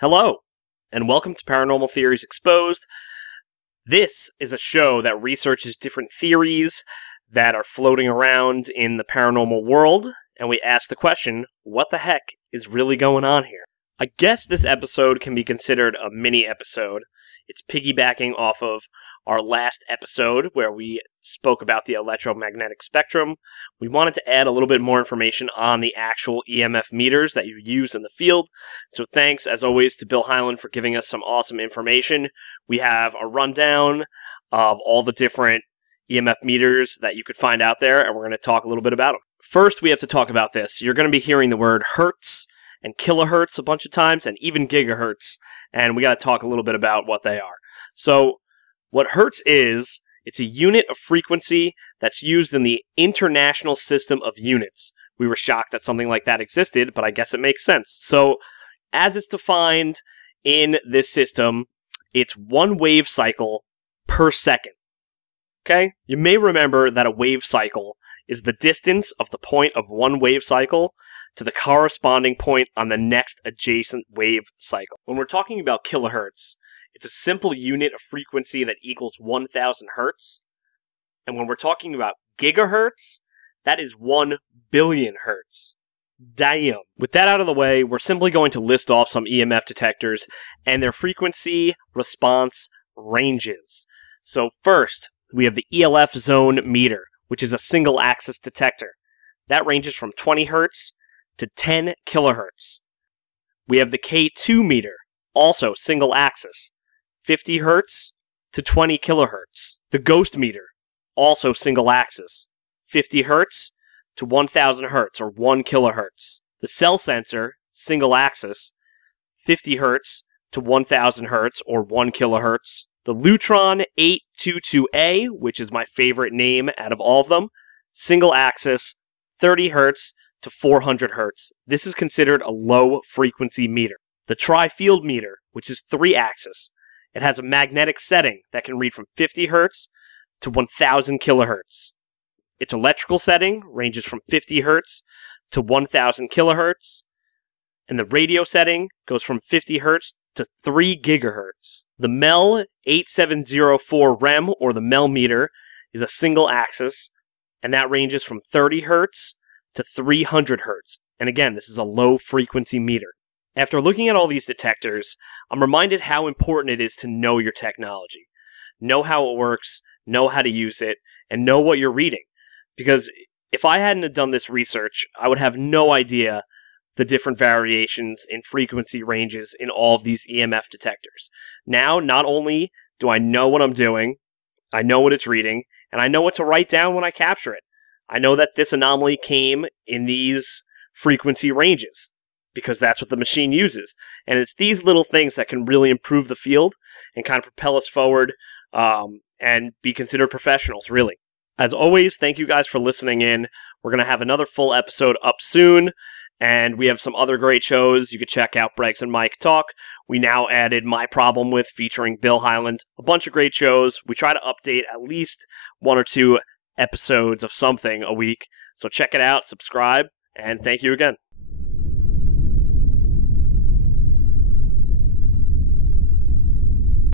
Hello, and welcome to Paranormal Theories Exposed. This is a show that researches different theories that are floating around in the paranormal world, and we ask the question, what the heck is really going on here? I guess this episode can be considered a mini-episode. It's piggybacking off of our last episode where we spoke about the electromagnetic spectrum. We wanted to add a little bit more information on the actual EMF meters that you use in the field. So thanks, as always, to Bill Hyland for giving us some awesome information. We have a rundown of all the different EMF meters that you could find out there, and we're going to talk a little bit about them. First, we have to talk about this. You're going to be hearing the word hertz and kilohertz a bunch of times, and even gigahertz, and we got to talk a little bit about what they are. So, what hertz is, it's a unit of frequency that's used in the international system of units. We were shocked that something like that existed, but I guess it makes sense. So, as it's defined in this system, it's one wave cycle per second. Okay? You may remember that a wave cycle is the distance of the point of one wave cycle to the corresponding point on the next adjacent wave cycle. When we're talking about kilohertz, it's a simple unit of frequency that equals 1,000 hertz. And when we're talking about gigahertz, that is 1 billion hertz. Damn. With that out of the way, we're simply going to list off some EMF detectors and their frequency response ranges. So first, we have the ELF zone meter, which is a single axis detector. That ranges from 20 hertz to 10 kilohertz. We have the K2 meter, also single axis, 50 hertz to 20 kilohertz. The ghost meter, also single axis, 50 hertz to 1000 hertz or 1 kilohertz. The cell sensor, single axis, 50 hertz to 1000 hertz or 1 kilohertz. The Lutron 822A, which is my favorite name out of all of them, single axis, 30 hertz to 400 hertz. This is considered a low frequency meter. The tri-field meter, which is 3-axis. It has a magnetic setting that can read from 50 hertz to 1000 kilohertz. Its electrical setting ranges from 50 hertz to 1000 kilohertz. And the radio setting goes from 50 hertz to 3 gigahertz. The MEL 8704 REM, or the MEL meter, is a single axis, and that ranges from 30 hertz to 300 hertz. And again, this is a low frequency meter. After looking at all these detectors, I'm reminded how important it is to know your technology. Know how it works, know how to use it, and know what you're reading. Because if I hadn't have done this research, I would have no idea the different variations in frequency ranges in all of these EMF detectors. Now, not only do I know what I'm doing, I know what it's reading, and I know what to write down when I capture it. I know that this anomaly came in these frequency ranges, because that's what the machine uses. And it's these little things that can really improve the field and kind of propel us forward and be considered professionals, really. As always, thank you guys for listening in. We're going to have another full episode up soon, and we have some other great shows. You can check out Bregs and Mike Talk. We now added My Problem With, featuring Bill Hyland. A bunch of great shows. We try to update at least 1 or 2 episodes of something a week. So check it out, subscribe, and thank you again.